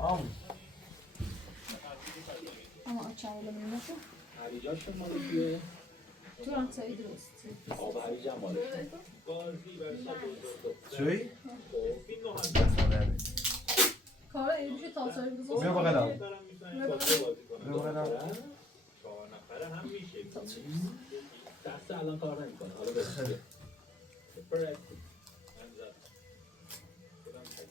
اما اچایل میمونه هریجاش مالیه تو هم سایی درست آب هریجا مالیه چی؟ کارا اینجوری تاسایی بزرگ بیا بقیدم بیا بقیدم 4 نفره هم میشه دست الان کار نمیکنه حالا بسید برد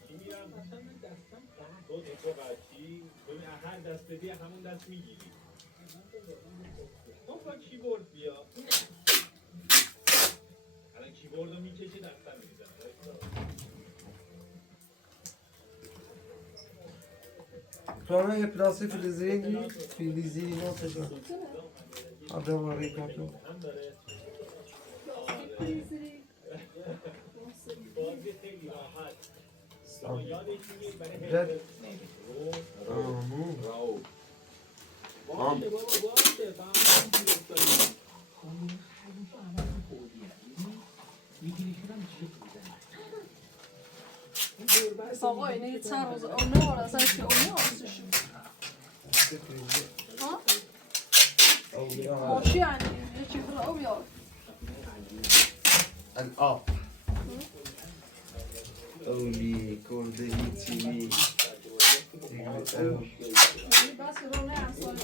کی میرم مثلا دستم تو قرچی ببین هر دست بدی همون دست میگیری با کیبورد بیا الان کیبورد رو میکشی دستم میزنه تو همه یه پلاسی فیلیزی اینا تشون آدم آره کارتون بازی خیلی راحت یادش میگیر برای جد باشه بابا باشه فهمم چی افتادی میگیریشون هم چی بودن آقا اینه یه چند روز اونه وارد اصلا که اونه آسوشی ها؟ ماشی یعنی یه چی برای او بیار الآب اولی کردهی چینی بس رو نه همسایه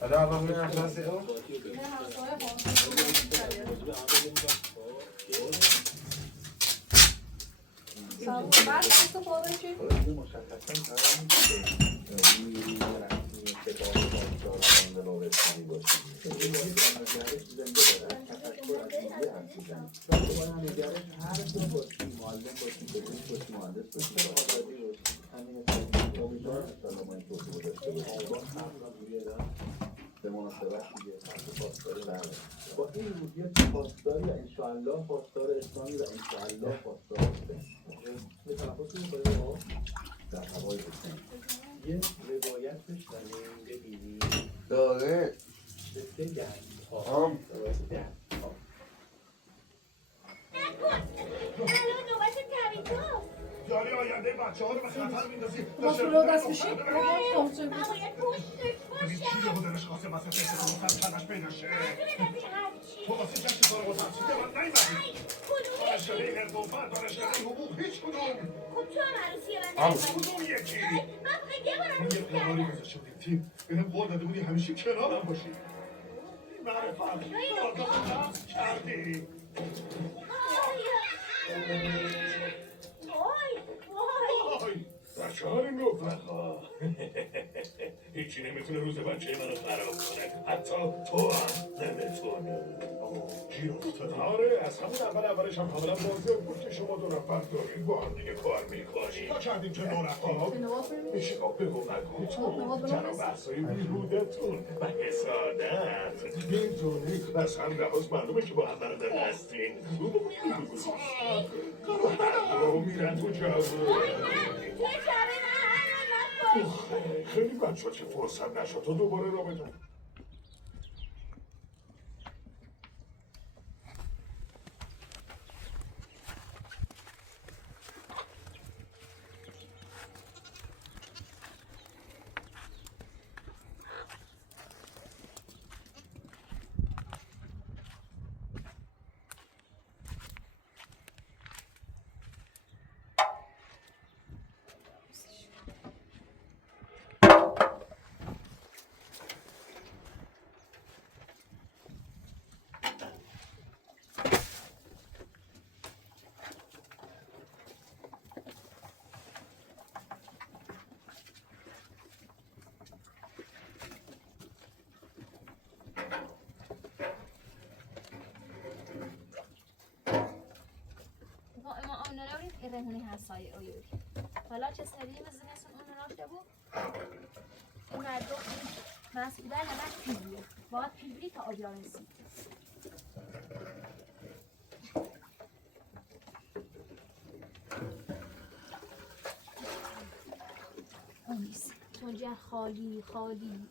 حالا اول من اخلاصی او نه همسایه سامون بعد استفاده چی؟ به مناسبت دیگه پاسداری با این روحیه پاسداری و انشاءالله پاسدار اسلامی و انشاءالله پاسدار حسین به تلفظ می‌کنه با در هوای حسین یه روایت بشنویم ببینیم داره به گنج ها روایت گنج ها الان نوبت تعویض‌هاست. داری آینده بچه‌ها رو به خطر می‌اندازی. ماشون دست بشی؟ من باید پشتش ببین کی باشم. یهو دلش خواسته وسط اتفاق سرش پیدا شه. ببینم این هرچی. تو واسه کسی کار با تفسیده من نیومدی. دانشگاهی حرف‌وفن، دانشگاهی حقوق، هیچ کدوم. خب تو هم عروسی من نیومدی. کدوم یکی؟ من فقط یه بار من یه عروسی قراری کردم. گذاشته بودیم تیم. بهم قول داده بودی همیشه کنارم باشی. این معرفت. آزاد نفس کردی. وای. بچه‌ها رو گفتن هیچی نمیتونه روز بچه منو خراب کنه حتی تو هم نمیتونه گیر افتاده آره از همون اولش هم کاملا واضح بود که شما دو نفر دارین با هم دیگه کار میکنی تا کردیم که نورفتیم میشه بگو نگو تو جناب بحثای بیهودتون و حسادت میدونی از هم لحاظ معلومه که با هم برادر هستین کارو میرن تو جواب خیلی بد شد که فرصت نشد تو دوباره رابطه رهونی هستایی اویوی حالا چه سریعی مزنیسون اون راشته بود اون هر دو مسئوله نمک پیبیه باید پیبی تا آبیار رسید اون نیست تونجه خالی خالی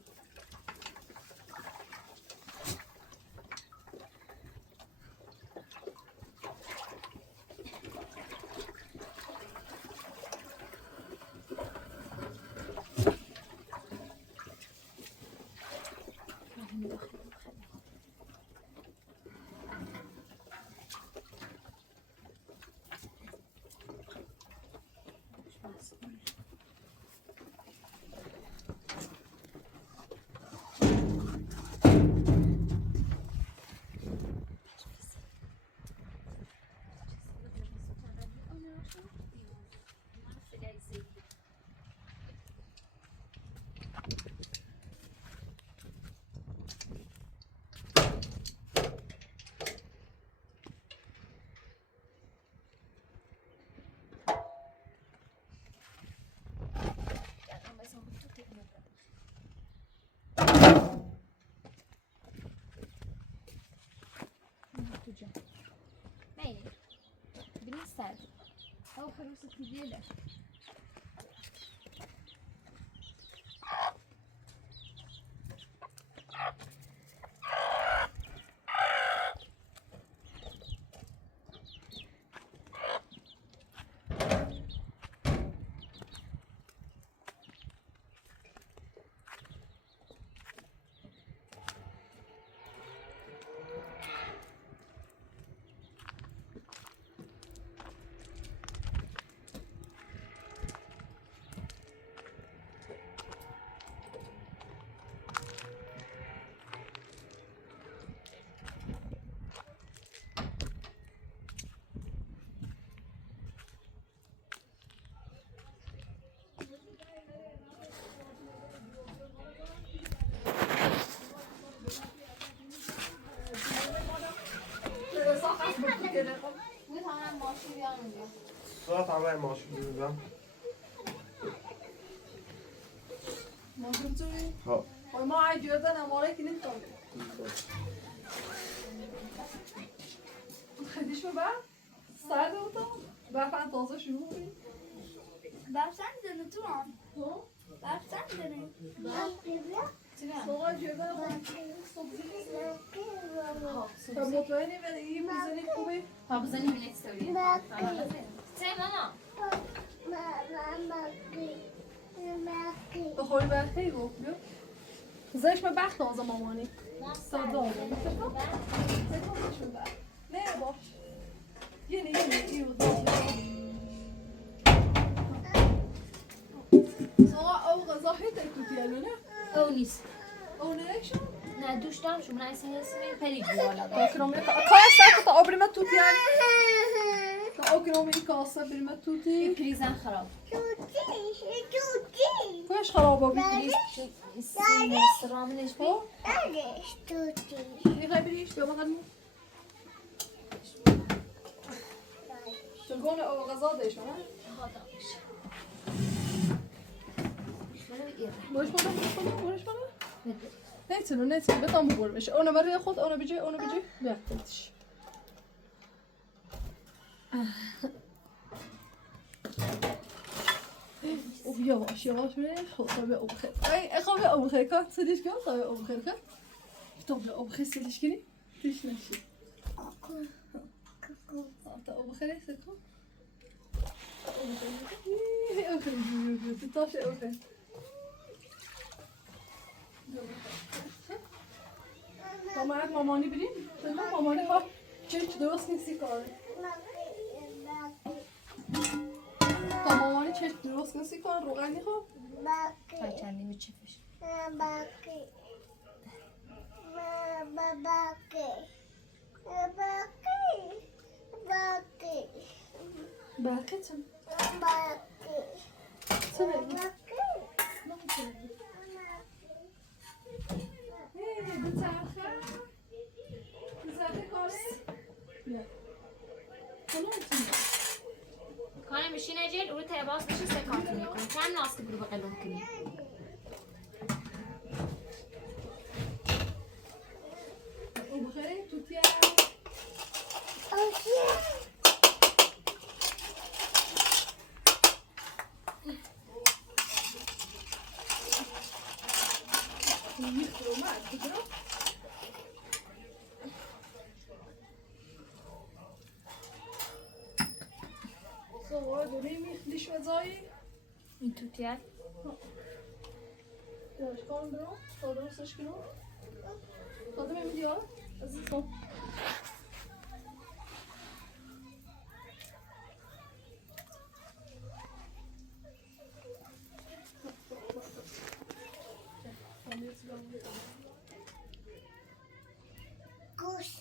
کجا؟ نه بینی سر او خروس تیدیله میتونم ماشین بیام اونجا ساعت همه ماشین بودم ماشین توی؟ ها ما عجیه دارم اماره که نیستم خیلیش ببر سرده بودم برفن تازه شروع بودیم برسن دنه تو هم برسن دنه سوقا عجیه دارم تا مطمئنی به این میزنی خوبی؟ تا بزنی بینید ستوری سه ماما بخوری برخی گفت بیا زش من بخت آزم مامانی ساده آزم نه باش یه ایو سوقا او غذا هیته تو دیالو نه؟ او نیست او نشون؟ نه دوش دارم شما اسمی پریگ بالا Okej, kasa ta obrima tutti okej, i kasa obrima tutti. پریزم خراب Koş خراب abi. سرامنش بی Niechaj byliś, ja mogę. Czerwone o gazodę się, nie? Możesz pana? نه چه بتام ببر بشه اونو برای خود اونو بجی بیارتش اوه یواش میره خب به اوبخه ای خب به اوبخه کار سلیش کن تا به اوبخه کار تو به اوبخه سلیش کنی تیش نشی تا اوبخه سکو اوبخه تاش اوبخه تا مامانی بریم مامانی ها چیچ درست نیستی کار تا مامانی چیچ درست نیستی کار روغنی خواب چندی میچفش برکه چم کانه میشین اجل او تباس بشی سکانت میکنی چند ناستی برو بقلون کنی او بخیره توتیا این توتیه کن برو تا درستش کنم تازه میمیدی ها عزیزم گوش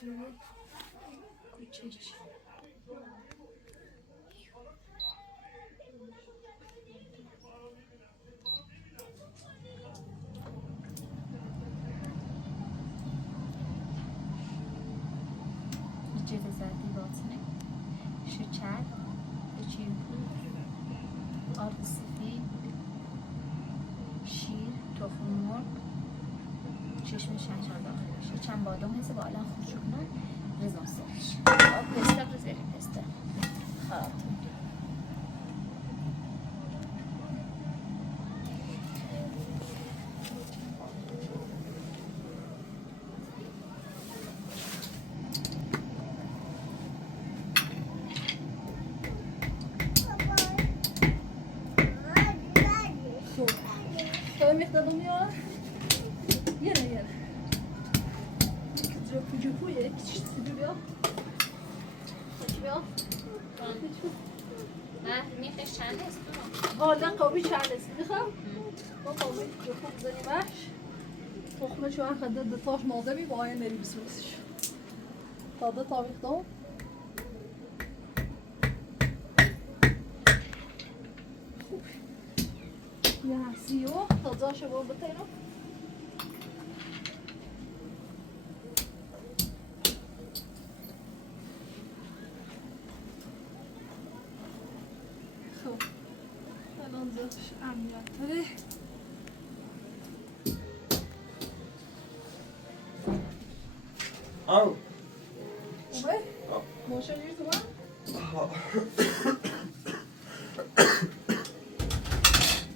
چرا جلساتی باطنه شچر چیمپو آب سفید، شیر، تخم مرغ، چشم شنشان داخلش، چند بادام هست با الان خوشگلن رزون سرش. آب پسته بزاری پسته. خراب. مقدار میاره یه جوپویه چیزی بیا بیا نه میخوای چند است تو؟ حالا قابی چند است میخوام با قابی جوپو بزنیمش تخمه چون خده دتاش ماده بی با آین نری بسوزش تاده تاریخ دام خوب یه هستی و تازه شبا بتایرم خب الان زدش امنیت داره آو خوبه؟ ماشه جیر تو من؟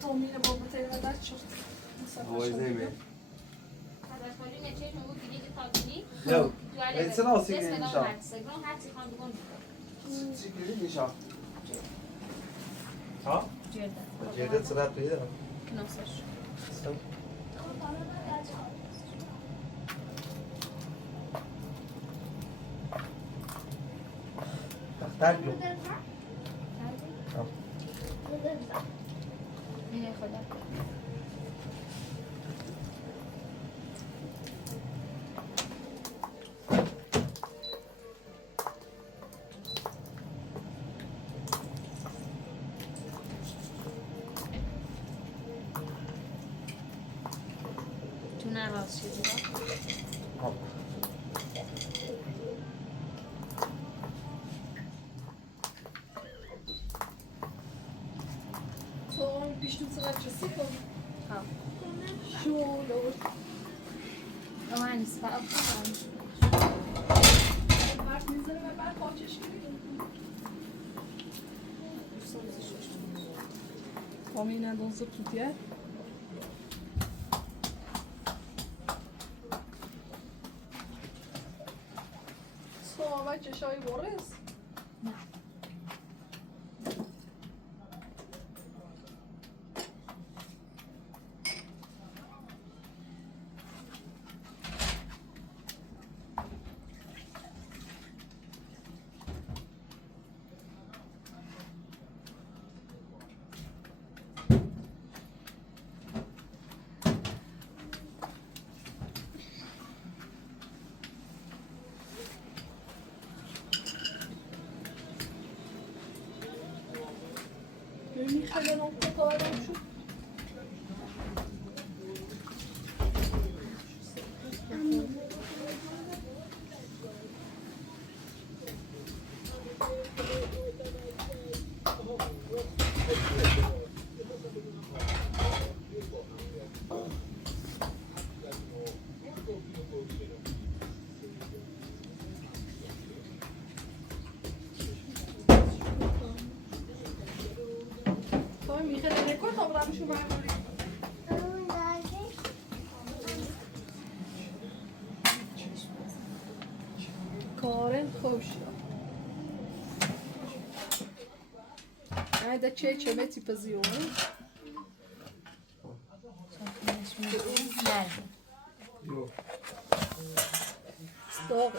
تامین با بتایرم دست شد هوای زمین از خالی نچه شما بود دیگه تابینی نه ایتسن آسی اسم گیری نام نشا هرسگرون هرچی خواهم بگون چی گیری نشا ها؟ جرده جیده صورت توی دارم ناسش دختر جو اینه خدا تو نراز شدی با تو پیشتون صورت چسی کن ها شو لور اما نیست با اب کنم برد میزنه و بعد خاچش کنیم تامین اندازه توتیه سوابه چشای بارز ببینی خیلی نقطه کارم شد تو میخوای نکن تا برم شو برگردی کارن خوش هذا چه متی پزیون جو استاغ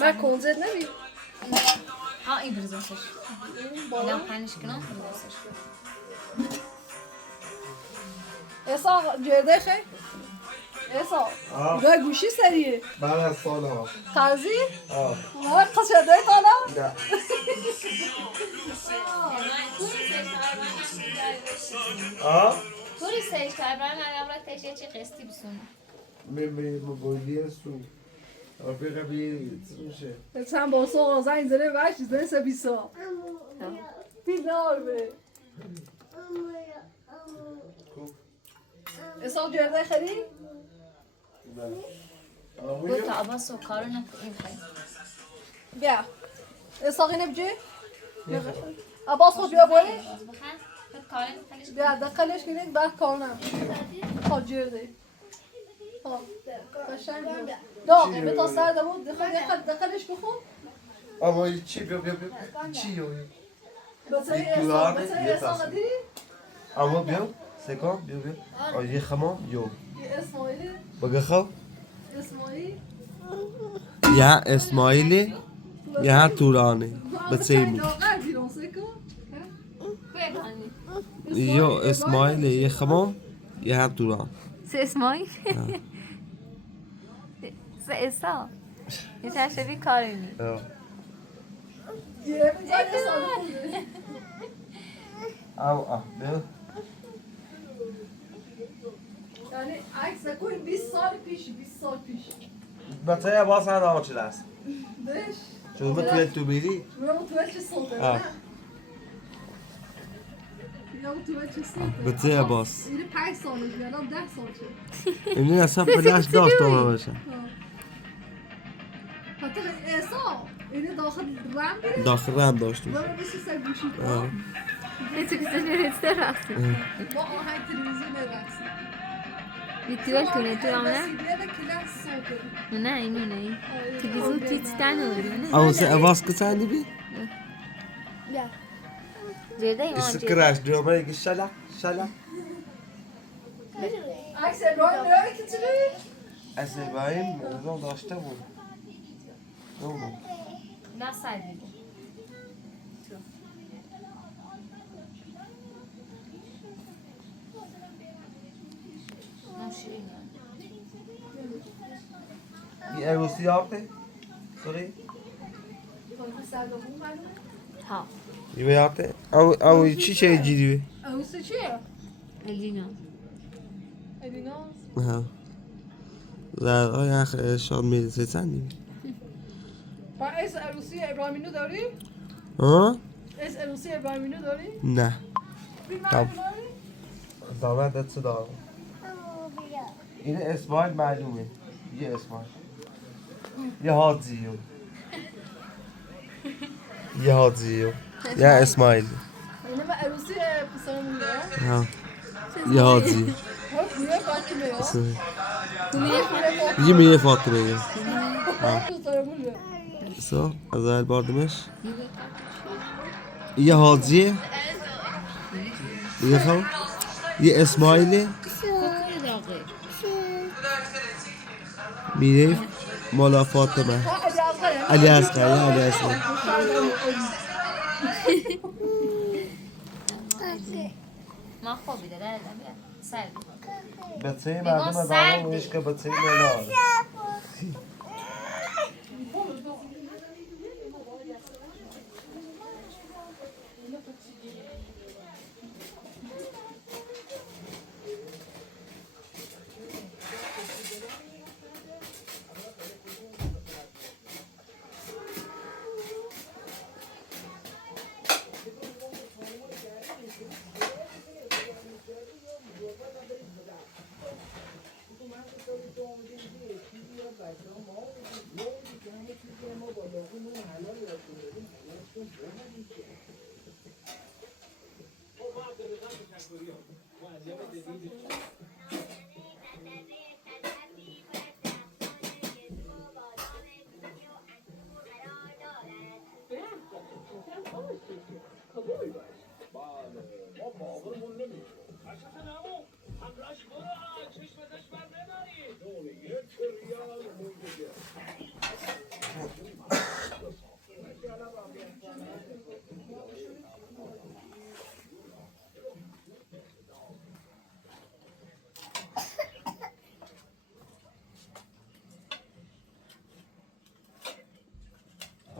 ما کنزت نبی ها این برزاسش بالا اینا پنش کنم برزاسش اسا جرده خی اسا ده گوشی سریه بعد از سال ها قرضی آه ما قصده تالا نه آه توری سریش که ابراهیم اگه تشه چی قسطی بسونه می بودی سو رفیق بی میشه sen bolsa olsan izlere ver çizden ise bir so. پیلار به اصلا جرده خری؟ دو تا عباس و کارو نکنیم خیلی بیا اصلا اینه بجی؟ عباس خود بیا بایی؟ بیا دقلش کنید بعد کار نم خواه جرده قشنگ بود داغه به تا سرده بود دقلش بخون اما چی بیا چی یو بسایی اصلا دیری؟ اما بیا سکان بیا یه خمام یو یه اسماعیلی بگه خب اسماعیل یه اسماعیلی یه تورانه بسیمون داغر بیرون سکن یو اسماعیلی یه خمام یه توران سه اسماعیل سه اصا یه تشبیه کاری نی یه بزای اصلا بخونه بیا یعنی عکس کنیم 20 سال پیش بچه یه باز هم دامه چیده است دش چون توی تو بیری میرم تو چه صوته نه میرم تو چه صوته بچه یه باز اینه 5 سالش بیادم 10 سال شد اینه اصلا فلش داشت دومه باشه حتی احسا اینه داخل رم بیره داخل هم داشتیم برای بسی سر گوشی یه تو کسی نرسته رقصی با آهنگ تلویزیون رقصی بیتوال تونه تو آمنه؟ بیاده کلاس صوته نه اینو نه تلویزیون تیتستن نه او سه اواز کسانی بی؟ جرده ایمان ایسو جرده کراش دومه ایگه شلا عکس ابراهیم بیاره که چلی؟ از ابراهیم موضوع داشته بود دومه نه سر دیگه نه شیرین یه عروسی آبته؟ سوری؟ ها یه بیاته؟ او چی چه جیدی عروسی چیه؟ الینا الینا؟ ها زرقای اخ شاد میرسه چندی با اس عروسی ابراهیمینو داری؟ ها؟ اس عروسی ابراهیمینو داری؟ نه بیمار طب. داری؟ دامه دست دارم اینه اسماعیل معلومه یه اسماعیل یه حاجیو یه اسماعیل اینه با عروسی پسرمون داره؟ ها یه حاجی ها بیه فاطمه ها؟ یه میه فاطمه یه پسرمون داره سو از اول باردمش یه حاجیه یه خب یه اسماعیله میره مالا فاطمه علی اصغر ما خوبی داره بیا سر بچه مردم زمان که بچه ملال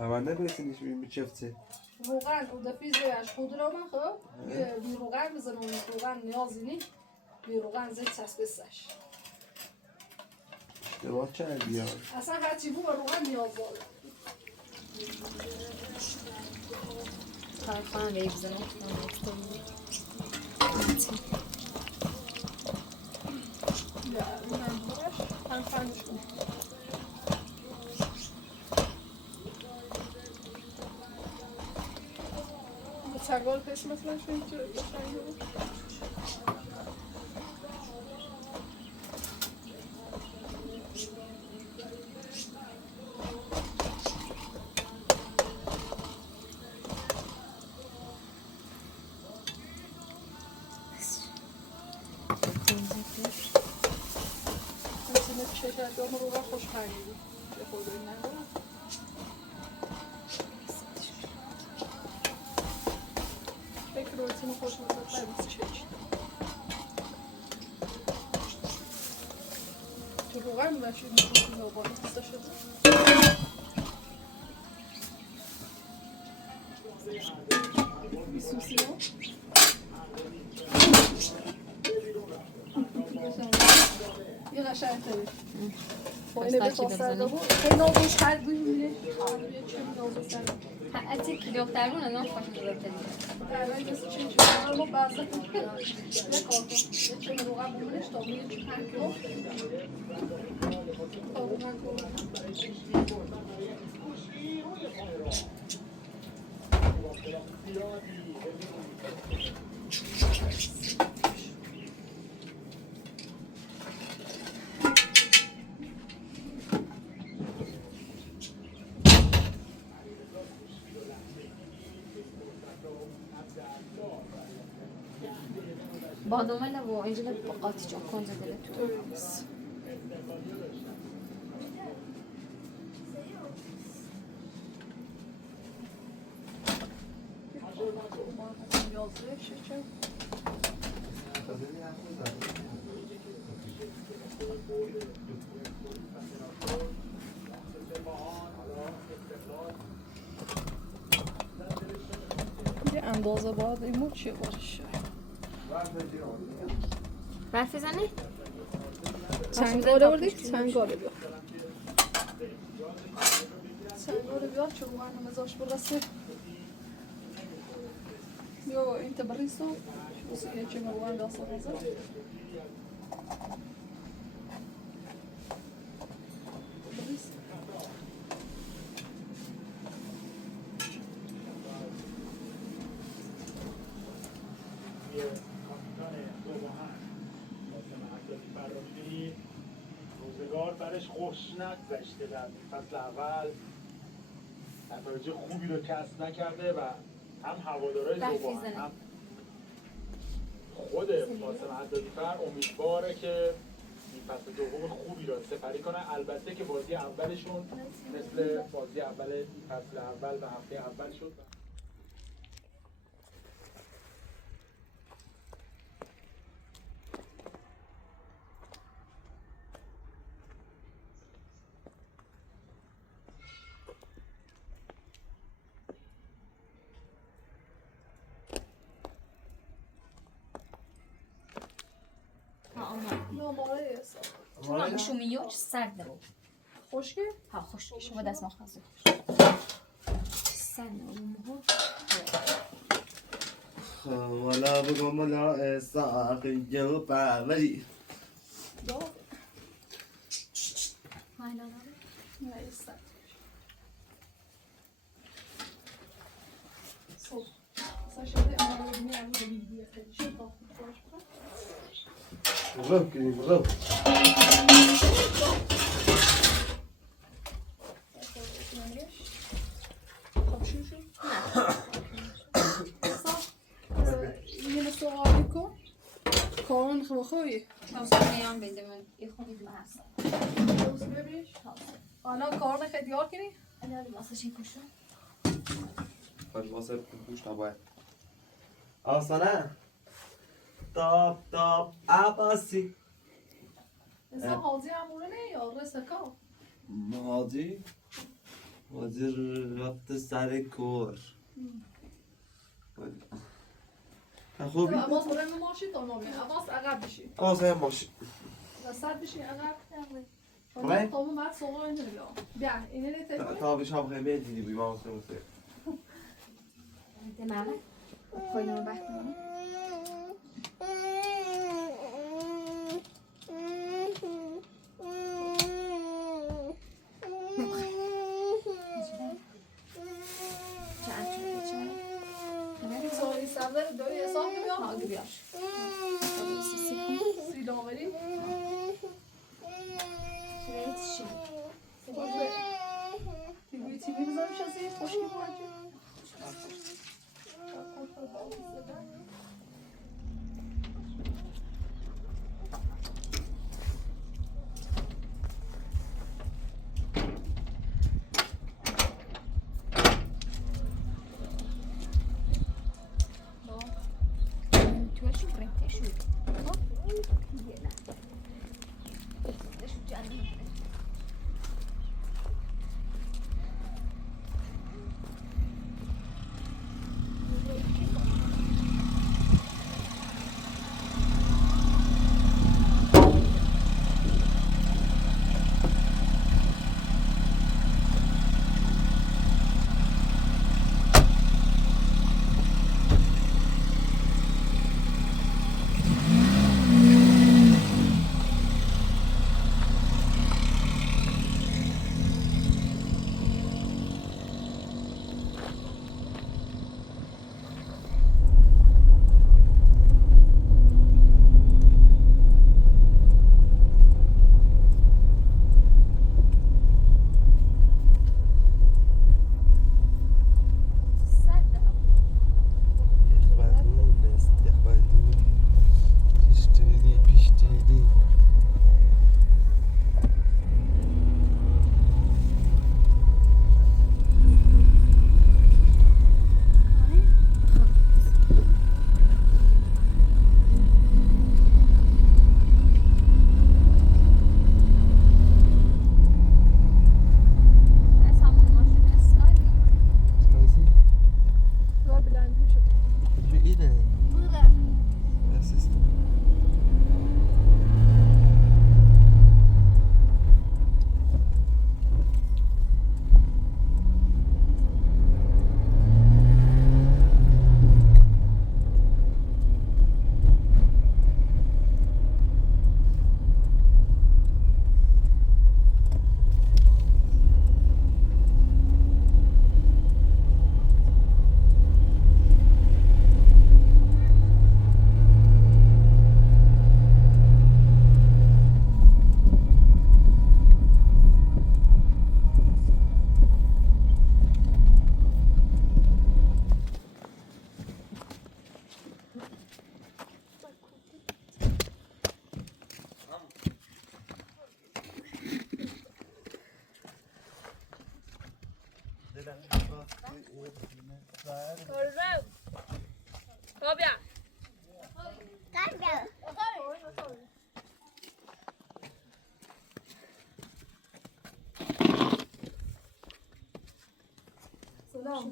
من نبرسینیش بیم چفته روغن و دفیزش خود را من خب بی روغن بزنم روغن نیازی نی بی روغن زد چسبستش اشتباه کردی ها اصلا هرچی بود روغن نیاز داره Tarifan ve bize بیا اینم باش هم پنج کن به چگال پس مثلا شوید چه بشنگه بود شکر دام رو را خوش خریدی به خود این نگوه فکر رویتون خوش مزد بریز چیچ تو روغن بشید میکنی زبانی خسته شده بیسوسی ها یه قشنگ تایی با اینه به خواسترده بود خیلی نازوش خرد بودیم چه نازوش سرده حتی کلیوک درون الان خوش بزرگتری الان کسی چه چه ما بعضا نکار کن چه روغن بمونش تا میگه چه 5 کیلو تا روغن کن بادومه و اینجا قاطی جان کنزه داره تو یازده چه یه اندازه باید ایمون چیه باشه برف بزنی؟ سنگاره بردی؟ سنگاره بیا سنگاره بیا چون من مزاش برسه بیا انت بريسو شو سوي هيك مروان باصل نزل بريس روزگار برش خوش نگذشته در فصل اول نتایج خوبی رو کسب نکرده و هم هوادارهای زوبان هم خود قاسم عدادی‌فر امیدواره که این فصل دوم خوبی رو سپری کنن. البته که بازی اولشون مثل بازی اول فصل اول و هفته اول شد. چون شومیوش سرده بود خوشگه؟ ها خوش شما دست ما خواهد سن ولا بقوم لا ساقي جو بعملي دو حالا نه است صبح ساشده اما رو میام رو میگیره خیلی شد برو كني برو خب شو شو یه سوالی کن کارون خوبی میان بده من یه خودی دو هست روز ببینش آنا کارون خیلی دیار کنی انا واسه چی کشو واسه گوش نباید آسانه تاب عباسی مثلا حاضی همونه یا رسکا ماضی رفت سر کور خوبی؟ عباس برای ماشی تا نامی عباس عقب بشی آسه ماشی وسط بشی عقب خبه؟ تا اون بعد سوال اینه بیا اینه تلفن تا بشم خیلی دیدی بیم آسه موسه ده معمل خواهی نمو بحت کنم سوری سبزه داری حساب کنی یا هنگی بیاش سیل آوری تیوی بزنم شسی خوشی باید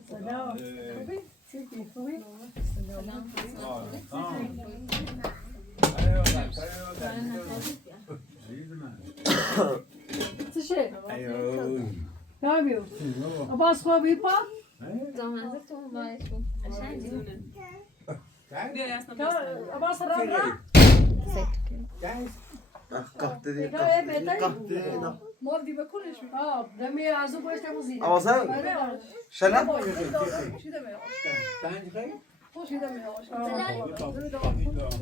سلام خوبی؟ چیکی خوبی؟ سلام چشه؟ کامیو عباس خوابی پا؟ زمان تو باید کن عباس را را؟ مردی بکنش دمی ازو باشته موزی آوازه؟ شلم؟ شیده میاد شیده میاد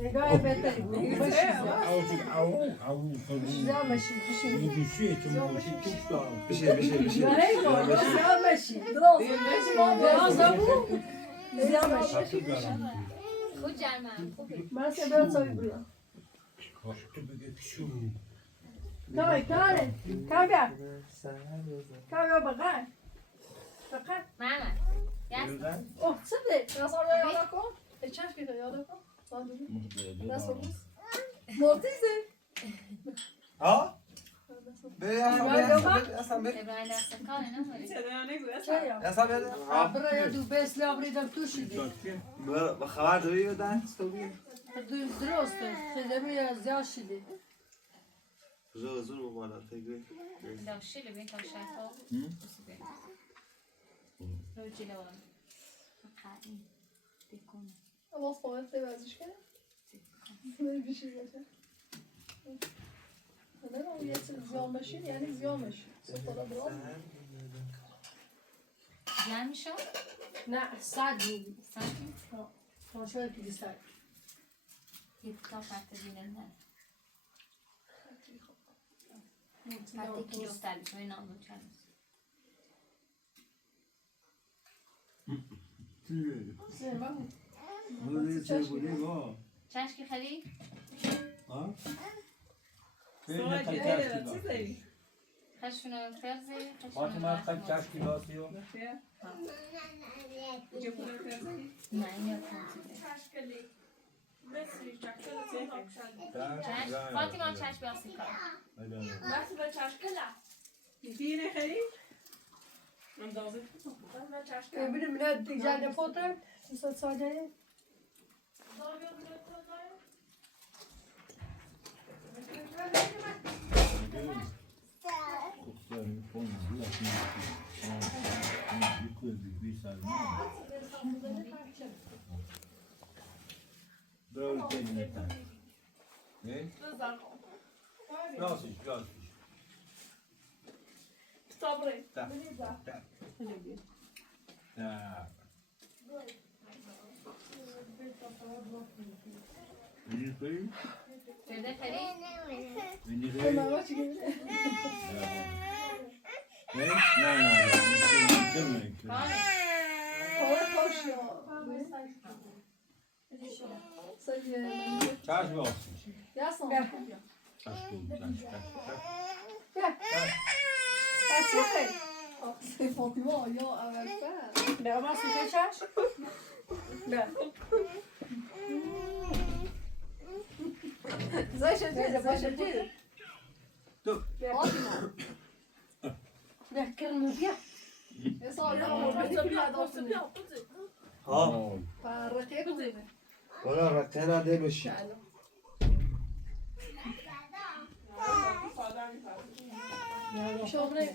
نگاه بهتری زیاد ماشی بشه زیاد ماشی درست زبون زیاد ماشی خود جرمم خوبی من سبب سوی بودم کاره کاره بقیه ماما یست اوه سبب نصار رو یادا کن چشمی رو یادا کن دست رو بوس مرتیزه ها؟ بیا اصلا بیا ابراهیم دست کاره نماری اصلا بیا برای یا دو بیس لابریدم تو شدی با خبر داری یا درست تو بیا درسته خیلی زیاد شدی زور مبالا تگوی داشته بین تا شفا رو جلوان باز خواهد سه ورزش کنه نه بیشی باشه نه اون یه چیز زیان باشین یعنی زیان باشین سفره براز جمع میشه؟ نه صد بودی سنتی؟ ماشاءالله پیدی صد یک تا فرد بینه نه فرد که جستر بیشون این نام چند چشکی خیلی؟ خشونه فرزی فاطمه خیلی چشکی لاسیو نه این یا کنسیده فاطمه چشم بیاسی کار ببینیم نه دیگر نپوتر سه ساله فرده خیلی؟ زي شديد ذكر المذيع صار ها فرقيق ولا رتنا ده بشي شغلي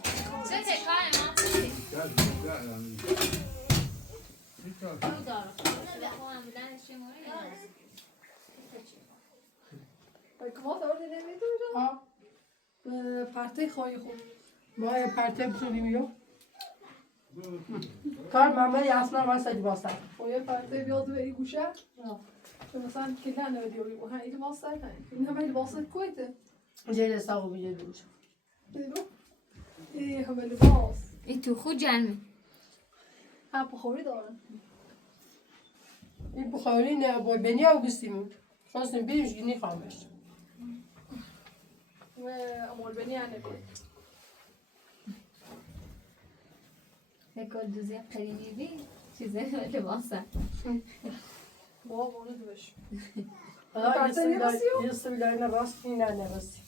چه تکای ما؟ رو دارم خواهم بودن چه موری کما دارد نمیدونم ها پرته خواهی خوب ما یه پرته بسونیم یا کار ممنی اصلا من سجی باستم و یه پرته بیاد به این گوشه که مثلا کلا نمیدیوری و ها این واسه این همه واسه کویته جل ساقو بیجه دوش دیدو این همه لباس این تو خود جلمه هم بخوری دارن این بخاری نه با بنی او گستیم خواستیم بیرش گینی خواهمش و امول بنی هنه بید فکر دوزی قریبی بی چیزه لباسه با بانو دوش یه سویلای نباستی نه نباستی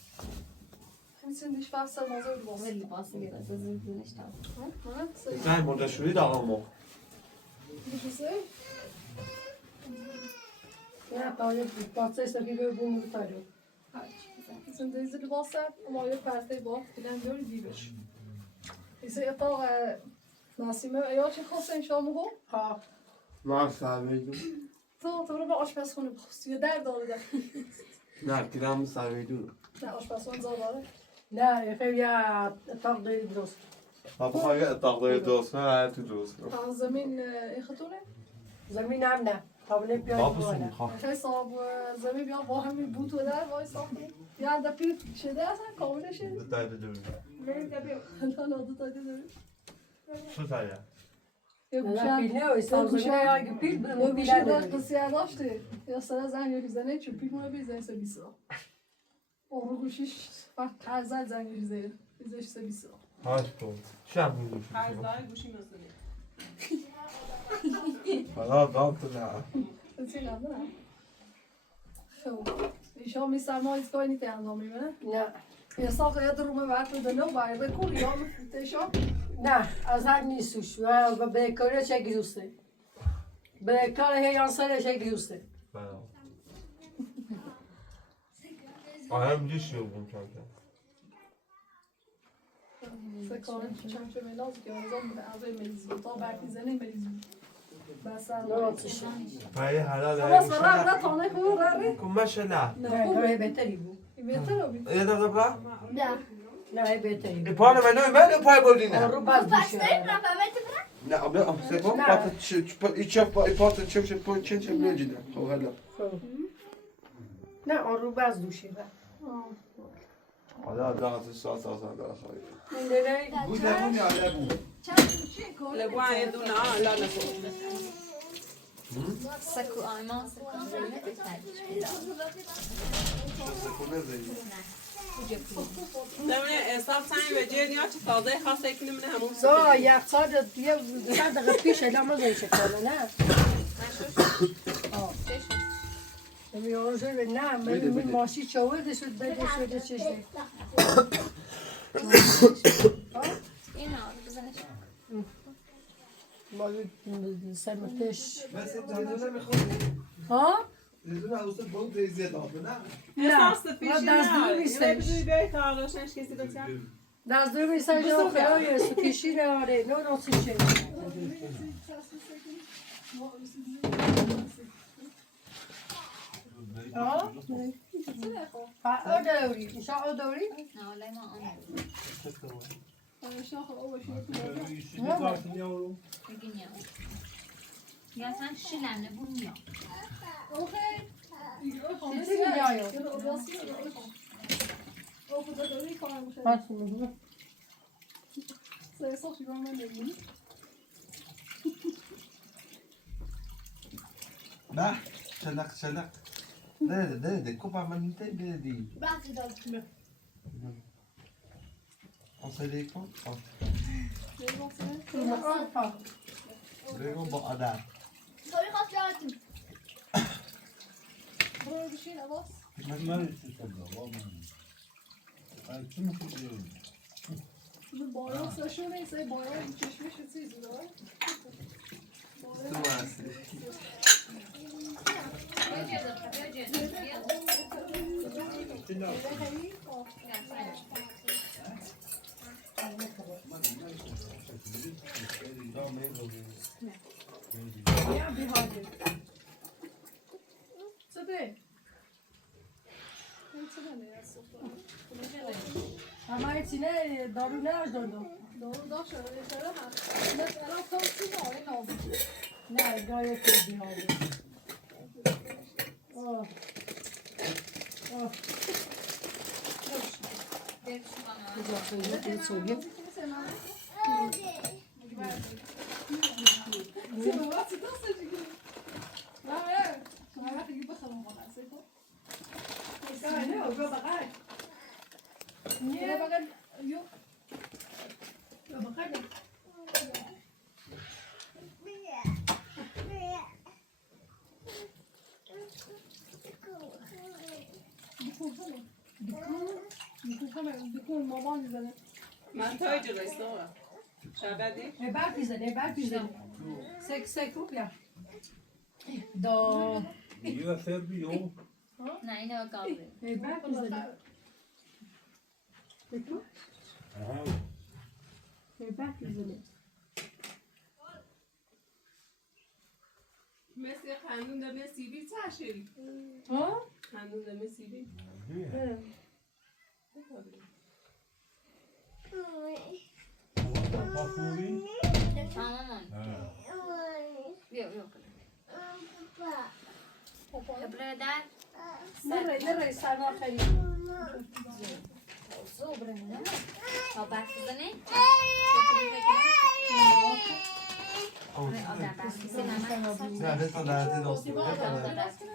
همین دیش فصل مازه لباس لباسه گرفت از این دونش تا نه مرده شوری داغم مو دیشوسه نه طالب باتسه سفی به بوم تارو Sen deze libası ama yok perde bak filan diyor diyormuş. İşte اتاق نسیمه یا چه خواستین شامو گو؟ ها ما ساویدو تو رو به آشپزخونه بخواستی یا در داره نه کدام ساویدو نه آشپزخونه زار داره نه خیلی یا اتاق داری درست بابا یه تقدیر دوست نه تو دوست زمین این خطونه؟ زمین هم نه قابل پیاز بوانه خیلی صاحب زمین بیا با همین بوت و در وای ساخته یا در پیل شده اصلا کامل شده دایده دور تا نادو دایده داره شو تایا یه نه پیل گوشه نه ایستان زمین یا اگه پیل یه برمون گوشه پیل در نداری قصیه داشته یا سر زن یا زنه چون پیل مونه بیزنه سه بیسا اون گوشیش وقت هر زن زن بیزه بیزش سه بیسا هاش کن شب میگوش ارزای گوشی مسئولی حالا دام تو نه چی نبود نه خب ایشان می سرمایز کاری نیست انجام میبینه نه یه ساخت یه درومه وقت دنیا باید کل یا میفوتشان نه از هر نیستوش و به کاری چه گیروسته به کار هیان سر چه گیروسته آهم دیش یو بون کم سکان چند چه ملاز که آنجا بوده از این ملیزی تا برکی زنه ملیزی بس پای حلال خلاص فرار لا تانه خو راری کمشه نه نه بهتری بود بهتره بی یه دفعه برا نه. نه بهتری بود پای من پای بردینه رو باز پس میشه داریم رفت نه ابدا سپاه نه. پات ایچا پات چه پای چه بلجیده خب حالا نه آن رو باز دوشه حالا داغ ساعت آزاد داخل این دیگه بود نمونی حالا بود سکو آیمان سکو حساب سنگ و جریا چه تازه خاصه کنیم نه همون سا یک ساعت یه چند دقیقه پیش ادامه زایشه کنه نه میارزه نه من ماشی چاورده شد بده شده چشم این آره بزنش مال سمتش مثل جانجا نمیخواد ها؟ زیزون اوسط بود ریزی داده نه نه اساس پیشی دست نه دور یه نیستش بجوی بیایی تا آلوشنش کسی دو تیم دست دور نیستش جا خیلی سو کشی ناره نه ناسی چه ها؟ ها دوری اینشا دوری؟ نه ولی ما آن بگین یا یا اصلا شلم نبون یا چیزی نیاید نه چلق ده کوپا من نیته بدی بعضی داد. آسیده کن آه بگم با آدم سوری خواست جاتیم. برو بشین عباس بالا سشونه ایسای بالا چشمش چیزی داره تو هستی همه چینه دارو نهاش دادم دارو داشت اشاره هم الان تو چی داره نابود نه گایه کردی ها آه آه کجا خیلی دید سوگیم نه اونجا بقید نه بقید یو بقید بکن مامان میزنه من تای جلوی سوه شبدی؟ بعد میزنه سک رو بیا دا یه سربیو نه اینو قابل بعد میزنه بکن بعد میزنه مثل خندون دمه سیبی چه شوی؟ ها؟ خندون دمه سیبی؟ تمامان بیا بیا خبره در نره سرما خیلی صبره نه تا بحث بزنه نه به تو درتی دوستی به تو درتی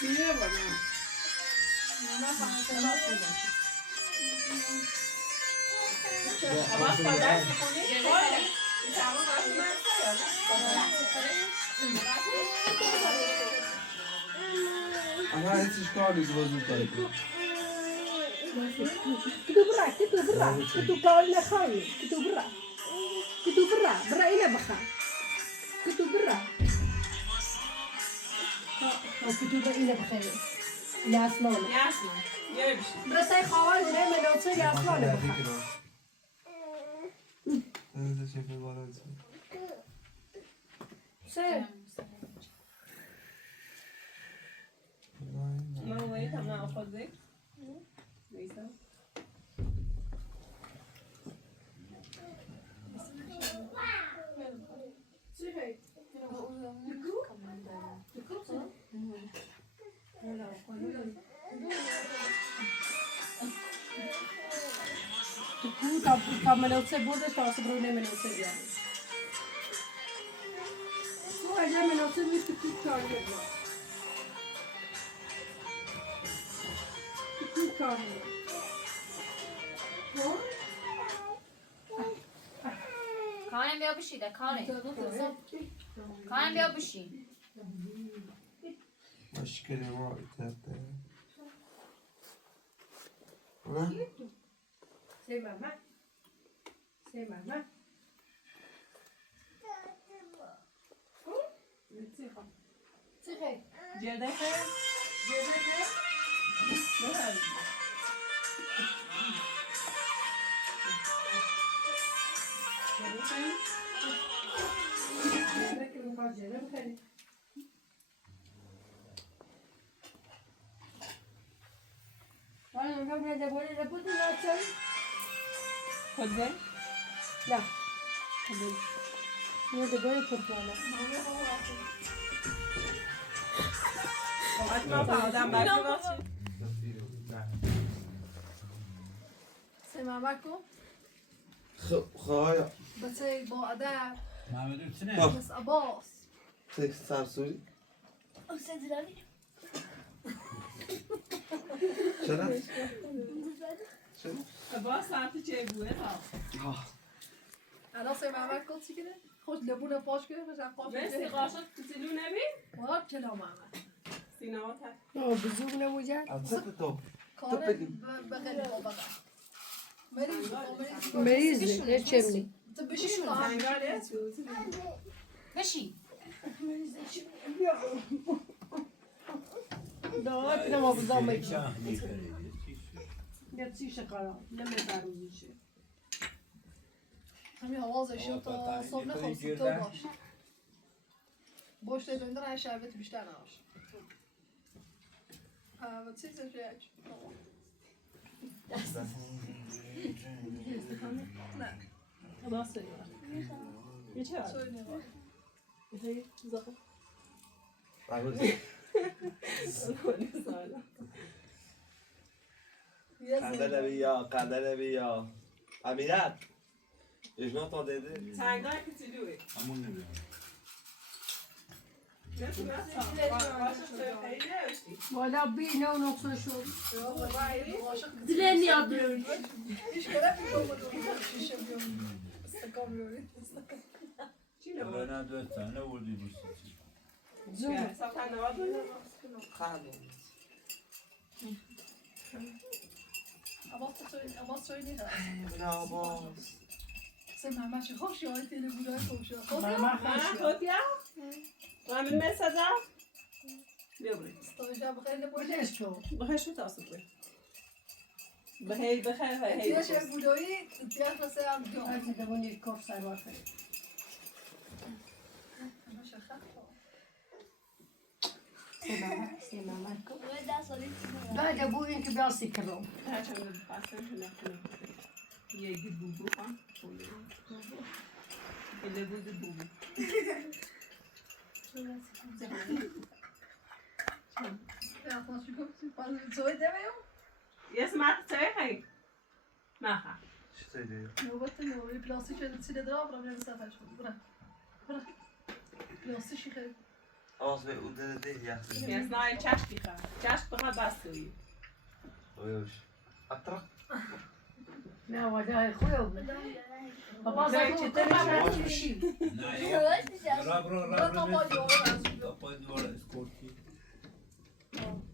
سینه بابا. عباس با درس می‌خونی؟ این تمام وقت اما هیچیش کار نیست بازو کنید. كتو كاري نخاوي كتو برا إلى بخا كتو برا كتو برا إلى بخا إلى أسلانة Jasno, je بشی. برا تاي خوال ونعم نوصل إلى أسلانة بخا هذا شيء في البلد. سه ما هو يتم نأخذ ذي؟ ليس. Kan men också både ta så beror det men också ja. Så är det men också mycket kvar det. Kvar. کارم بیا بشی ده کارم بیا بشی مشكلة ما بتاعته. ولا؟ Se mamá. Se mamá. جده خیر؟ بله. خود ذي؟ لا. Io devo portare. حتما آدم برای سمع معكم خواهی. بس با أداء محمد حسینه بس أباص تکست سرسوری. أستاذ رامي چرا؟ با ساعت چه بوده تا؟ أنا سمع معكم تيجي خوش لبونا باش كده مش عارف مرسی قاشق کتیلو نبی؟ ولا كلام معنا سینما تا بزوم نموجد. البته تو. كارن بغني بابا مریض نه چمنی. تبشي زنگاره؟ بشی دارت نما بزام یک میکنه. شاه می‌خری. نه چی شکارا نمیذارم روزیشه. همین آوازش تا صبح نخواست تو باش باش تدوین در شربت بیشتر نباش و چیزش یک نه خدا سیگار یه چه سوی نباش قندل بیا. امینت. Je n'entendais pas. زنگاره کتیلوه همون نمی‌دونم. مرسی مرسی قاشق خیلی نوشتی والا بینه و نقصه شد. دلني عبروني ايش كلام يقولوا شيشه بيوم استقاموا چی نبود؟ ولی نه دوستان نبودی بوستی. زوم. صفحه نواد بود؟ عباس شوي نيها لا باز. سمع ماشي خوش يا انت اللي بقولها خوش ماما من خوش. خود یا؟ من من مسازم؟ بیا برید استوجا بخير نبوش بودش تو. بخیر شو تاسو برید بخیر بخیر هی تياش بودوي تياش مثلا دو از دمونی کف سوار کنی. ماشي خف سی ماما کو. وين صليت بعد ابو اینکه بیاسی کردم. هرچند بخواستم که نکنم یه گید بوبو هم گله بود بوبو Ja, als je komt, zo is dat wel. یه سمت چه خیلی نخواه چطوری؟ نوبت نوبی پلاستیک شده سیده درا برام نمیسه فرش برا برا پلاستیکی خیلی خلاص به اون ده یا نه چشم بخواه چشم بخواه بستوی ويش اطرق نه واجه خوب بابا زای زای چطوری واش بشي نه راب اسکورتی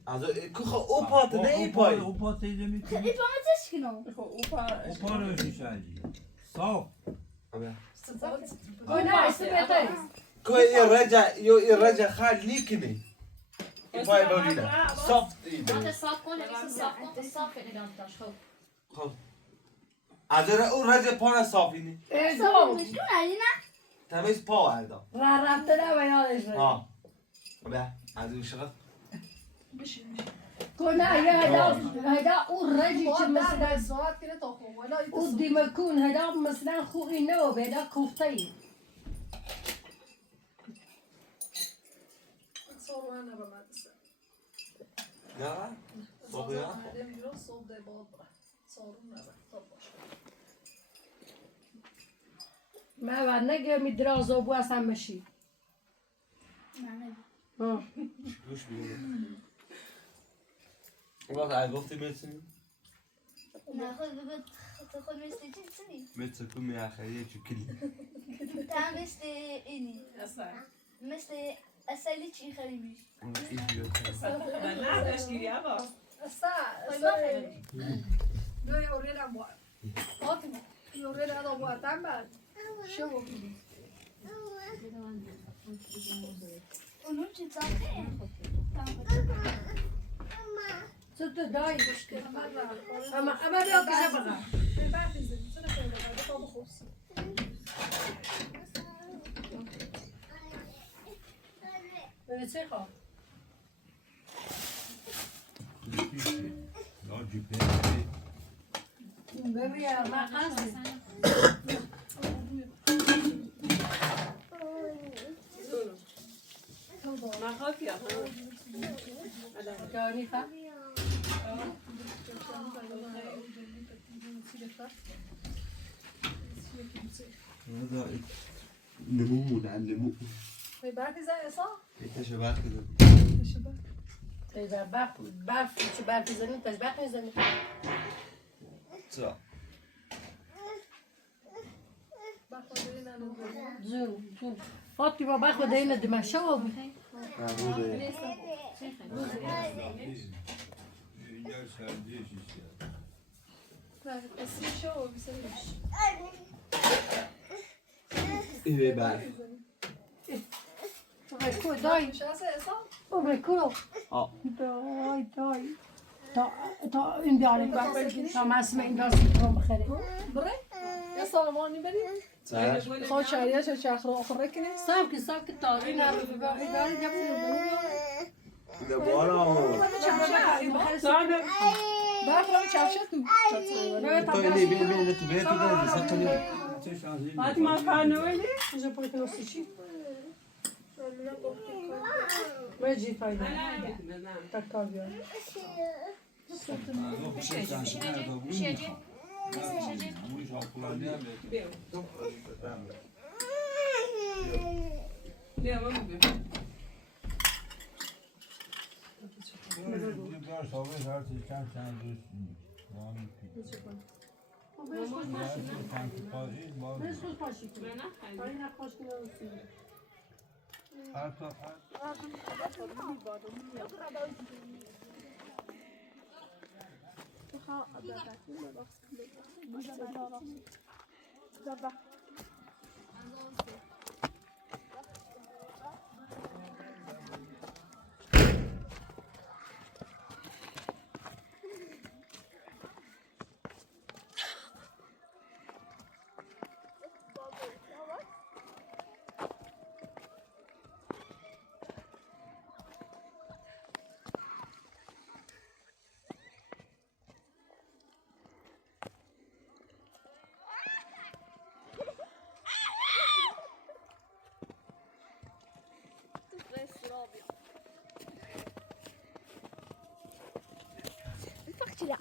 از کوخ اوپات نه ای پای اوپات ایده میکنی ای بابا تشکنم اوپا رو شیشنجی صاف نه استبتای کوی رجع یو رجع خال لیکنی ای پای بولینا صافت وقت ایده صاف کن نمیشه صاف کن تا صاف نگم داشت خب خب از اون رجع پانا صافینی دو مشکل علی نه تمیز پا هردا رفته نه و یادش رفت ها بیا از اون شغل کنه یه هدا اون رجی چه باید مثلا در ساعت کنه تا خوب ولی اون دیمکون هدا مثلا خوی نه بیدا کوفته ای صور من به مدرسه نه صافی ها معلم بیرون صبح ده باد صور نبر تا باشه ما بعد نگه می درازو بو اصلا مشی گوش بیده وقت ای گفتی میتونی نه خود مثل چی مثل کمی آخریه چو کلی تا مثل اینی مثل اصلی چی خریدیش نه داشتگیری ها No, io vorrei la buona. Ottimo. Io vorrei la buona. Tamba. Scemo. اونو چی تاکه تو دای اما بیا کجا بقى بعد زين. شنو كان هذا؟ طابخ خبز. چه خواه یا جی پی ببین ما قصدی من خواهی ها جانی خواه هذا نمو نعلمو بعد زين صح؟ انت شباب كده تیزا برف چه برفی زنی تاش برف میزنی صح جون فاطمه باخد هنا دمشق بخير معبوده یا سردیش شو بيسويش. ايه بعرف کو دای مش اساسا او کو اه دای تا این بیاریم تا مسمع این دار سیترون بخره بري يا صالماني بري صح خو شاريا شو شاخر اخر كني ساک تا این هم بیاری ده بارا بافرا شاشتو تو اللي بين تو بيتو ده سكني فاطمه کارنویلی جو پای کنوسیشی مجی فایده tak کار بیار بیا من بیا مسئول پاشی کنی من نخواهی این نخواش کنوسی Infatti là.